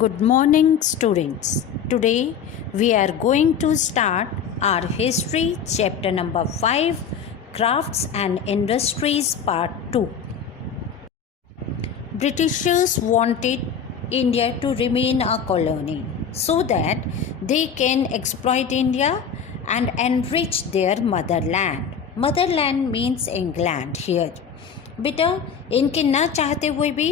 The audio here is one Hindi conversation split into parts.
Good morning, students. Today we are going to start our history chapter number 5, Crafts and Industries part 2. Britishers wanted India to remain a colony so that they can exploit India and enrich their motherland. Motherland means England here. बेटा इनके ना चाहते हुए भी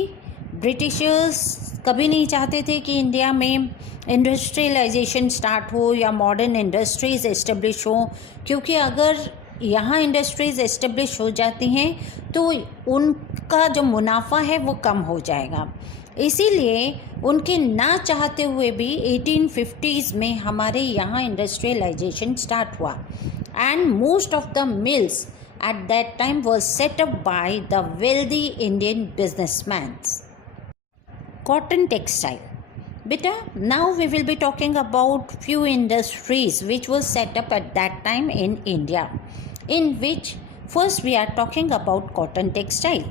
ब्रिटिशर्स कभी नहीं चाहते थे कि इंडिया में इंडस्ट्रियलाइजेशन स्टार्ट हो या मॉडर्न इंडस्ट्रीज़ इस्टेब्लिश हो, क्योंकि अगर यहाँ इंडस्ट्रीज़ इस्टेब्लिश हो जाती हैं तो उनका जो मुनाफा है वो कम हो जाएगा। इसीलिए उनके ना चाहते हुए भी 1850s में हमारे यहाँ इंडस्ट्रियलाइजेशन स्टार्ट हुआ and most of the mills at that time was set up by the wealthy Indian businessmen. Cotton textile. Beta, now we will be talking about few industries which was set up at that time in India, in which first we are talking about cotton textile.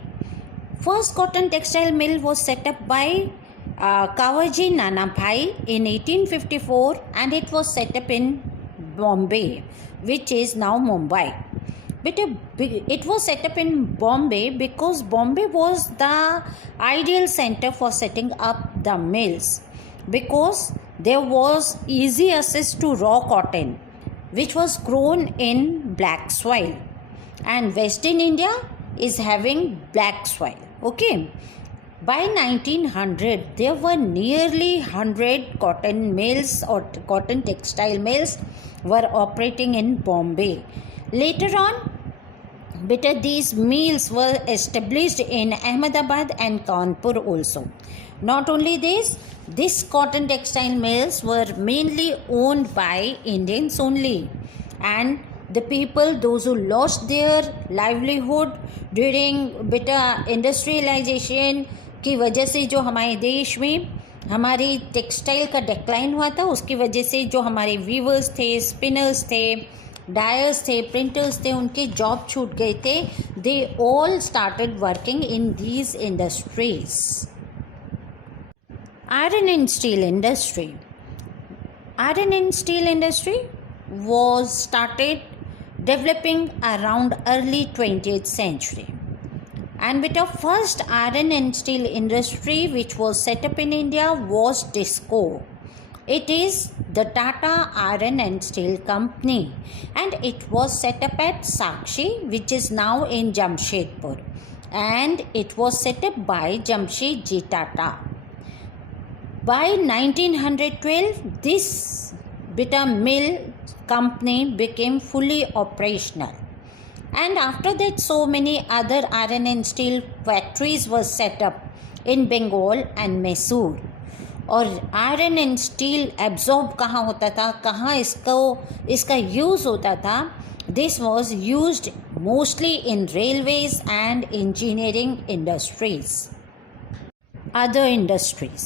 First cotton textile mill was set up by Kawaji Nanabhai in 1854 and it was set up in Bombay, which is now Mumbai. But it was set up in Bombay because Bombay was the ideal center for setting up the mills, because there was easy access to raw cotton which was grown in black soil, and Western India is having black soil. Okay. By 1900 there were nearly 100 cotton mills or cotton textile mills were operating in Bombay. Later on, these mills were established in Ahmedabad and Kanpur also. Not only this, these cotton textile mills were mainly owned by Indians only, and the people, those who lost their livelihood during industrialisation की वजह से जो हमारे देश में हमारी टेक्सटाइल का डिक्लाइन हुआ था, उसकी वजह से जो हमारे वीवर्स थे, स्पिनर्स थे, डायर्स थे, प्रिंटर्स थे, उनके जॉब छूट गए थे. They all started working in these industries. Iron and steel industry. Iron and steel industry was started developing around early 20th century. And with the first iron and steel industry which was set up in India was TISCO. It is the Tata Iron and Steel Company, and it was set up at Sakshi, which is now in Jamshedpur, and it was set up by Jamshedji Tata. By 1912, this bitter mill company became fully operational, and after that so many other iron and steel factories were set up in Bengal and Mysore. और आयरन एंड स्टील एब्जॉर्ब कहाँ होता था, कहाँ इसका यूज़ होता था? This was used mostly in railways and engineering industries. Other industries.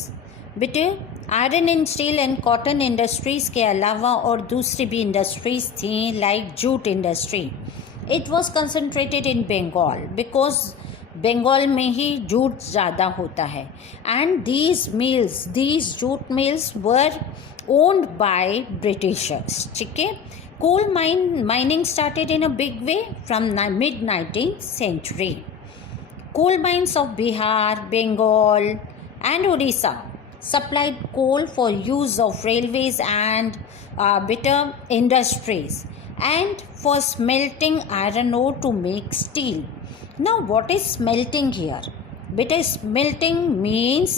बेटे iron and steel and cotton industries के अलावा और दूसरी भी इंडस्ट्रीज़ थी, like jute industry. It was concentrated in Bengal because Bengal में ही जूट ज़्यादा होता है, and these jute mills were owned by Britishers. ठीक है. Coal mining started in a big way from mid 19th century. Coal mines of Bihar, Bengal and Odisha supplied coal for use of railways and bitter industries and for smelting iron ore to make steel. Now what is smelting here? बेटा smelting means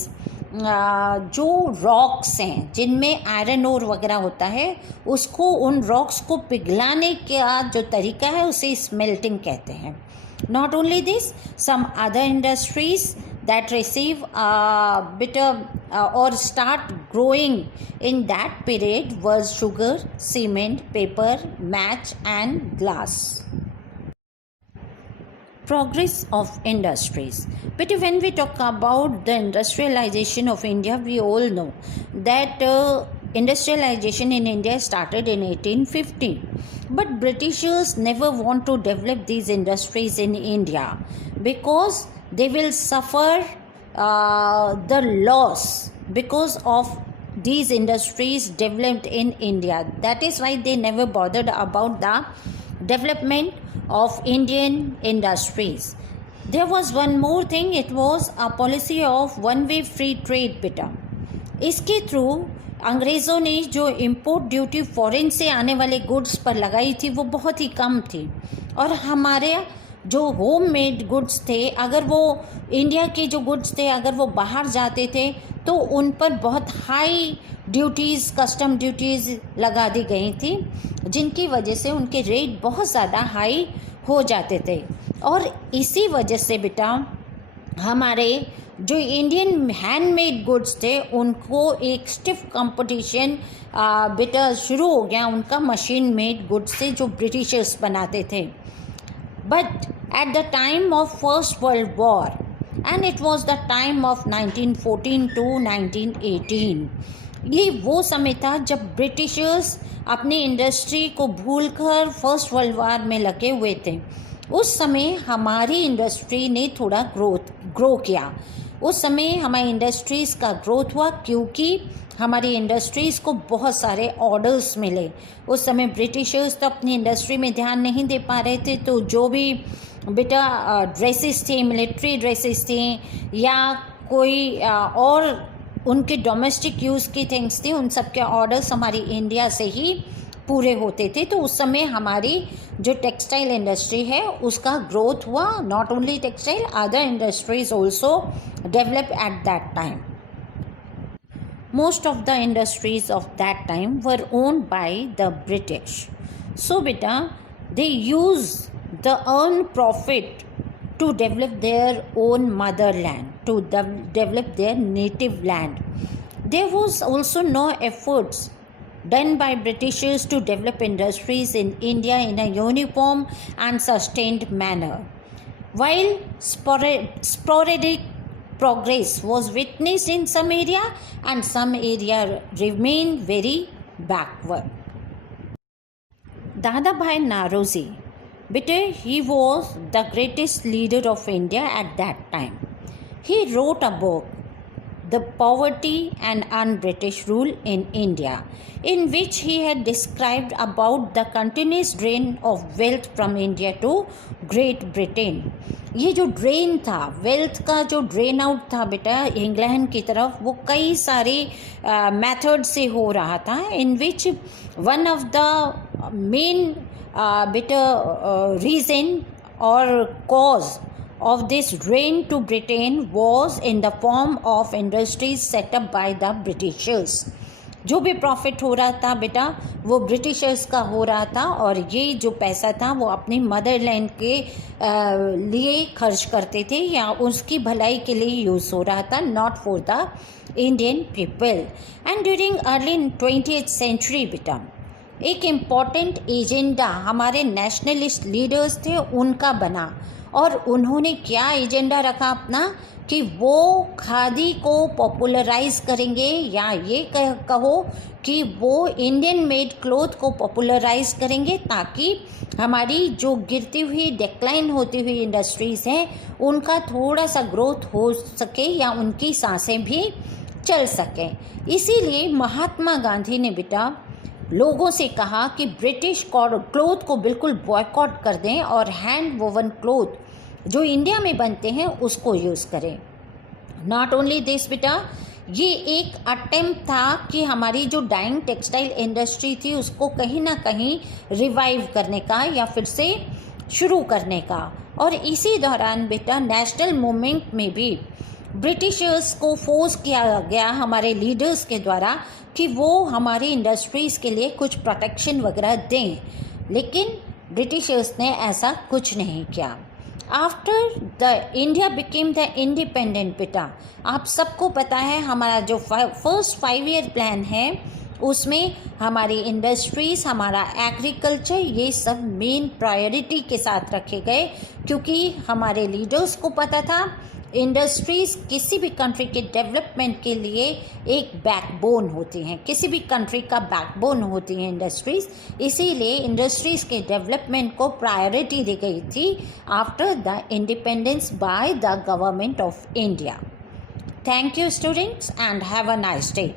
जो रॉक्स हैं जिनमें आयरन ओर वगैरह होता है, उसको उन रॉक्स को पिघलाने का जो तरीका है उसे स्मेल्टिंग कहते हैं. Not only this, some other industries that receive or start growing in that period was sugar, cement, paper, match and glass. Progress of industries. But when we talk about the industrialization of India, we all know that industrialization in India started in 1850. But Britishers never want to develop these industries in India because they will suffer the loss because of these industries developed in India. That is why they never bothered about the development of Indian industries. There was one more thing, it was a policy of one way free trade बेटा. इसके थ्रू अंग्रेज़ों ने जो इम्पोर्ट ड्यूटी फॉरेन से आने वाले गुड्स पर लगाई थी वो बहुत ही कम थी, और हमारे जो होम मेड गुड्स थे, अगर वो इंडिया के जो गुड्स थे अगर वो बाहर जाते थे तो उन पर बहुत हाई ड्यूटीज़, कस्टम ड्यूटीज़ लगा दी गई थी, जिनकी वजह से उनके रेट बहुत ज़्यादा हाई हो जाते थे. और इसी वजह से बेटा हमारे जो इंडियन हैंडमेड गुड्स थे उनको एक स्टिफ कंपटीशन बेटा शुरू हो गया उनका मशीन मेड गुड्स से जो ब्रिटिशर्स बनाते थे. But at the time of first world war, and it was the time of 1914 to 1918, ये वो समय था जब ब्रिटिशर्स अपनी इंडस्ट्री को भूलकर फर्स्ट वर्ल्ड वॉर में लगे हुए थे. उस समय हमारी इंडस्ट्री ने थोड़ा ग्रो किया. उस समय हमारी इंडस्ट्रीज़ का ग्रोथ हुआ क्योंकि हमारी इंडस्ट्रीज़ को बहुत सारे ऑर्डर्स मिले. उस समय ब्रिटिशर्स तो अपनी इंडस्ट्री में ध्यान नहीं दे पा रहे थे, तो जो भी बेटा ड्रेसेस थे, मिलिट्री ड्रेसेस थे या कोई और उनके डोमेस्टिक यूज़ की थिंग्स थी, उन सब के ऑर्डर्स हमारी इंडिया से ही पूरे होते थे. तो उस समय हमारी जो टेक्सटाइल इंडस्ट्री है उसका ग्रोथ हुआ. Not only textile, other industries also develop at that time. Most of the industries of that time were owned by the British. So बेटा they use the earn profit to develop their own motherland, to develop their native land. There was also no efforts done by Britishers to develop industries in India in a uniform and sustained manner. While sporadic progress was witnessed in some area, and some area remained very backward. Dadabhai Naoroji, but he was the greatest leader of India at that time. He wrote a book, The Poverty and Un-British Rule in India, in which he had described about the continuous drain of wealth from India to Great Britain. ये जो ड्रेन था, वेल्थ का जो ड्रेन आउट था बेटा इंग्लैंड की तरफ, वो कई सारे मेथड से हो रहा था, in which one of the main reason or cause of this drain to Britain was in the form of industries set up by the Britishers. जो भी प्रॉफिट हो रहा था बेटा वो ब्रिटिशर्स का हो रहा था, और ये जो पैसा था वो अपनी मदरलैंड के लिए खर्च करते थे या उसकी भलाई के लिए यूज़ हो रहा था, not for the Indian people. And during early 20th century बेटा एक इम्पॉर्टेंट एजेंडा हमारे नेशनलिस्ट लीडर्स थे उनका बना, और उन्होंने क्या एजेंडा रखा अपना कि वो खादी को पॉपुलराइज करेंगे, या ये कहो कि वो इंडियन मेड क्लोथ को पॉपुलराइज करेंगे, ताकि हमारी जो गिरती हुई डिक्लाइन होती हुई इंडस्ट्रीज़ हैं उनका थोड़ा सा ग्रोथ हो सके या उनकी सांसें भी चल सकें. इसीलिए महात्मा गांधी ने बेटा लोगों से कहा कि ब्रिटिश क्लोथ को बिल्कुल बॉयकॉट कर दें और हैंड वोवन क्लोथ जो इंडिया में बनते हैं उसको यूज़ करें. नॉट ओनली दिस बेटा, ये एक अटेम्प्ट था कि हमारी जो डाइंग टेक्सटाइल इंडस्ट्री थी उसको कहीं ना कहीं रिवाइव करने का या फिर से शुरू करने का. और इसी दौरान बेटा नेशनल मूवमेंट में भी ब्रिटिशर्स को फोर्स किया गया हमारे लीडर्स के द्वारा कि वो हमारी इंडस्ट्रीज़ के लिए कुछ प्रोटेक्शन वगैरह दें, लेकिन ब्रिटिशर्स ने ऐसा कुछ नहीं किया. After the India became the independent बेटा, आप सबको पता है हमारा जो फर्स्ट 5-year प्लान है उसमें हमारी इंडस्ट्रीज़, हमारा एग्रीकल्चर, ये सब मेन प्रायोरिटी के साथ रखे गए, क्योंकि हमारे लीडर्स को पता था इंडस्ट्रीज़ किसी भी कंट्री के डेवलपमेंट के लिए एक बैकबोन होती हैं, किसी भी कंट्री का बैकबोन होती हैं इंडस्ट्रीज़. इसीलिए इंडस्ट्रीज़ के डेवलपमेंट को प्रायोरिटी दी गई थी after the independence by the government of India. Thank you, students, and have a nice day.